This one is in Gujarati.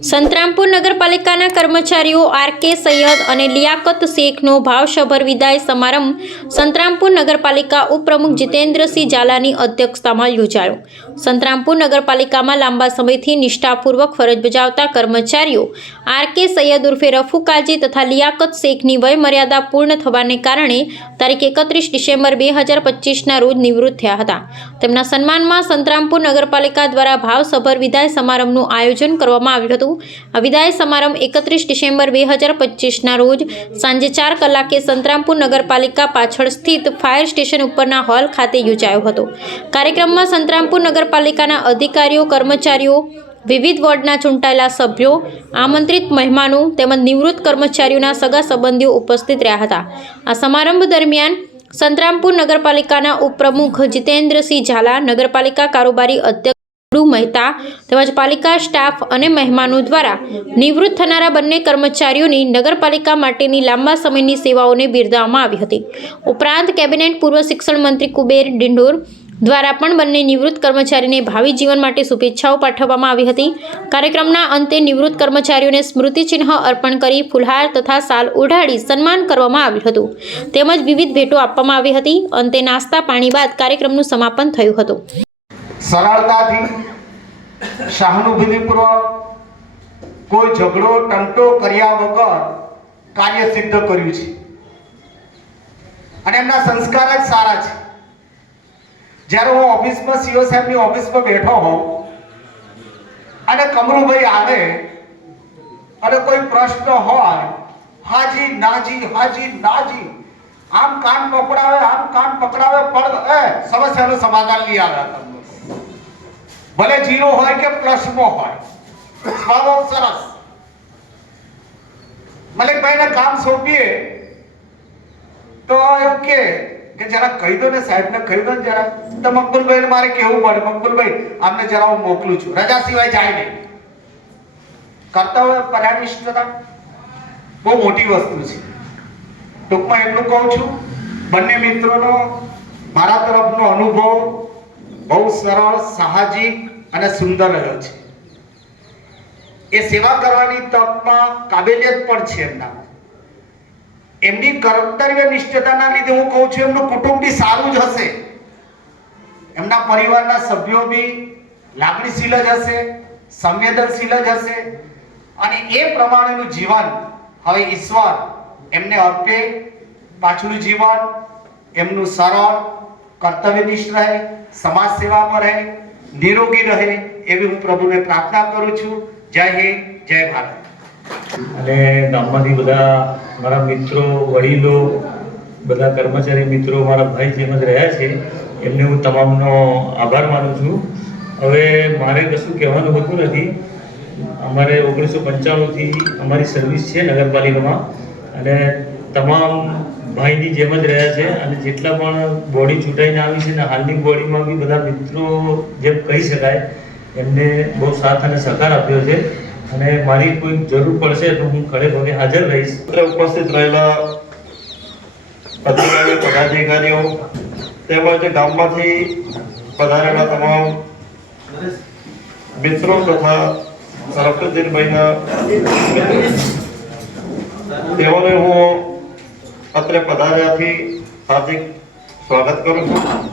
સંતરામપુર નગરપાલિકાના કર્મચારીઓ આર કે સૈયદ અને લિયાકત શેખનો ભાવસભર વિદાય સમારંભ સંતરામપુર નગરપાલિકા ઉપપ્રમુખ જીતેન્દ્રસિંહ ઝાલાની અધ્યક્ષતામાં યોજાયો. સંતરામપુર નગરપાલિકામાં લાંબા સમયથી નિષ્ઠાપૂર્વક ફરજ બજાવતા કર્મચારીઓ આર કે સૈયદ ઉર્ફે રફુ કાજી તથા લિયાકત શેખની વયમર્યાદા પૂર્ણ થવાને કારણે તારીખ એકત્રીસ ડિસેમ્બર બે હજાર પચીસના રોજ નિવૃત્ત થયા હતા. તેમના સન્માનમાં સંતરામપુર નગરપાલિકા દ્વારા ભાવસભર વિદાય સમારંભનું આયોજન કરવામાં આવ્યું હતું. આ વિદાય સમારંભ એકત્રીસ ડિસેમ્બર બે હજાર પચીસના રોજ સાંજે ચાર કલાકે સંતરામપુર નગરપાલિકા પાછળ સ્થિત ફાયર સ્ટેશન ઉપરના હોલ ખાતે યોજાયો હતો. કાર્યક્રમમાં સંતરામપુર નગરપાલિકાના અધિકારીઓ, કર્મચારીઓ, વિવિધ વોર્ડના ચૂંટાયેલા સભ્યો, આમંત્રિત મહેમાનો તેમજ નિવૃત્ત કર્મચારીઓના સગા સંબંધીઓ ઉપસ્થિત રહ્યા હતા. આ સમારંભ દરમિયાન સંતરામપુર નગરપાલિકાના ઉપપ્રમુખ જીતેન્દ્રસિંહ ઝાલા, નગરપાલિકા કારોબારી અધ્યક્ષ મહેતા તેમજ પાલિકા સ્ટાફ અને મહેમાનો દ્વારા નિવૃત્ત થનારા બંને કર્મચારીઓની નગરપાલિકા માટેની લાંબા સમયની સેવાઓને બિરદાવવામાં આવી હતી. ઉપરાંત કેબિનેટ પૂર્વ શિક્ષણ મંત્રી કુબેર ડિંડોર દ્વારા પણ બંને નિવૃત્ત કર્મચારીને ભાવિ જીવન માટે શુભેચ્છાઓ પાઠવવામાં આવી હતી. કાર્યક્રમના અંતે નિવૃત્ત કર્મચારીઓને સ્મૃતિચિહ્ન અર્પણ કરી ફુલહાર તથા સાલ ઓઢાડી સન્માન કરવામાં આવ્યું હતું. તેમજ વિવિધ ભેટો આપવામાં આવી હતી. અંતે નાસ્તા પાણી બાદ કાર્યક્રમનું સમાપન થયું હતું. સરળતાથી સહાનુભૂતિપૂર્વક કોઈ ઝઘડો ટંટો કર્યા વગર કાર્ય સિદ્ધ કર્યું છે. અને એમના સંસ્કાર જ સારા છે. જ્યારે હું ઓફિસમાં સીઓ સાહેબની ઓફિસમાં બેઠો હોઉં અને કમરુભાઈ આવે અને કોઈ પ્રશ્ન હોય, હાજી, નાજી હાજી, નાજી, આમ કાન પકડાવે, આમ કાન પકડાવે, પણ એ સમસ્યાનું સમાધાન લઈ આવે ભલે જીરો હોય કે પ્લસમાં હોય. સ્વભાવ સરસ. મલિકભાઈને કામ સોંપીએ તો એમ કે કે જરા કહી દો ને સાહેબને, કહી દો ને જરા. તો મકબુલભાઈને મારે કહેવું પડે. મકબુલભાઈ આમને જરા હું મોકલું છું. રજા સિવાય જાય નહીં. કર્તવ્ય પરાનિષ્ઠતા બહુ મોટી વસ્તુ છે. ટૂંકમાં એટલું કહું છું. બંને મિત્રોનો, મારા તરફનો અનુભવ બહુ સરળ, સાહજિક અને સુંદર રહ્યો છે. એ સેવા કરવાની તકમાં કાબેલિયત પણ છે એમના. એમની કર્તવ્ય નિષ્ઠતાના લીધે હું કહું છું, એમનું કુટુંબ બી સારું જ હશે. એમના પરિવારના સભ્યો બી લાગણીશીલ જ હશે, સંવેદનશીલ જ હશે. અને એ પ્રમાણેનું જીવન હવે ઈશ્વર એમને અર્પે, પાછળનું જીવન એમનું સરળ, કર્તવ્યનિષ્ઠ રહે સમાજ સેવામાં રહે, નિરોગી રહે, એવી હું પ્રભુને પ્રાર્થના કરું છું. જય હિન્દ, જય ભારત. અને ગામમાંથી બધા મારા મિત્રો, વડીલો, બધા કર્મચારી મિત્રો, મારા ભાઈ જેમ જ રહ્યા છે, એમને હું તમામનો આભાર માનું છું. હવે મારે કશું કહેવાનું હોતું નથી. અમારે ઓગણીસો પંચાણુંથી અમારી સર્વિસ છે નગરપાલિકામાં. અને તમામ ભાઈની જેમ જ રહ્યા છે અને જેટલા પણ બોડી ચૂંટાઈને આવી છે ને હાલની બોડીમાં બી બધા મિત્રો જેમ કહી શકાય, એમને બહુ સાથ અને સહકાર આપ્યો છે. અને મારી કોઈ જરૂર પડશે તો હું ખડે પગે હાજર રહીશ. ઉપસ્થિત રહેલા અધિકારીઓ પદાધિકારીઓ તેમજ ગામમાંથી પધારેલા તમામ મિત્રો તથા રફીદીનભાઈના તેઓને હું અત્રે પધાર્યાથી હાર્દિક સ્વાગત કરું છું.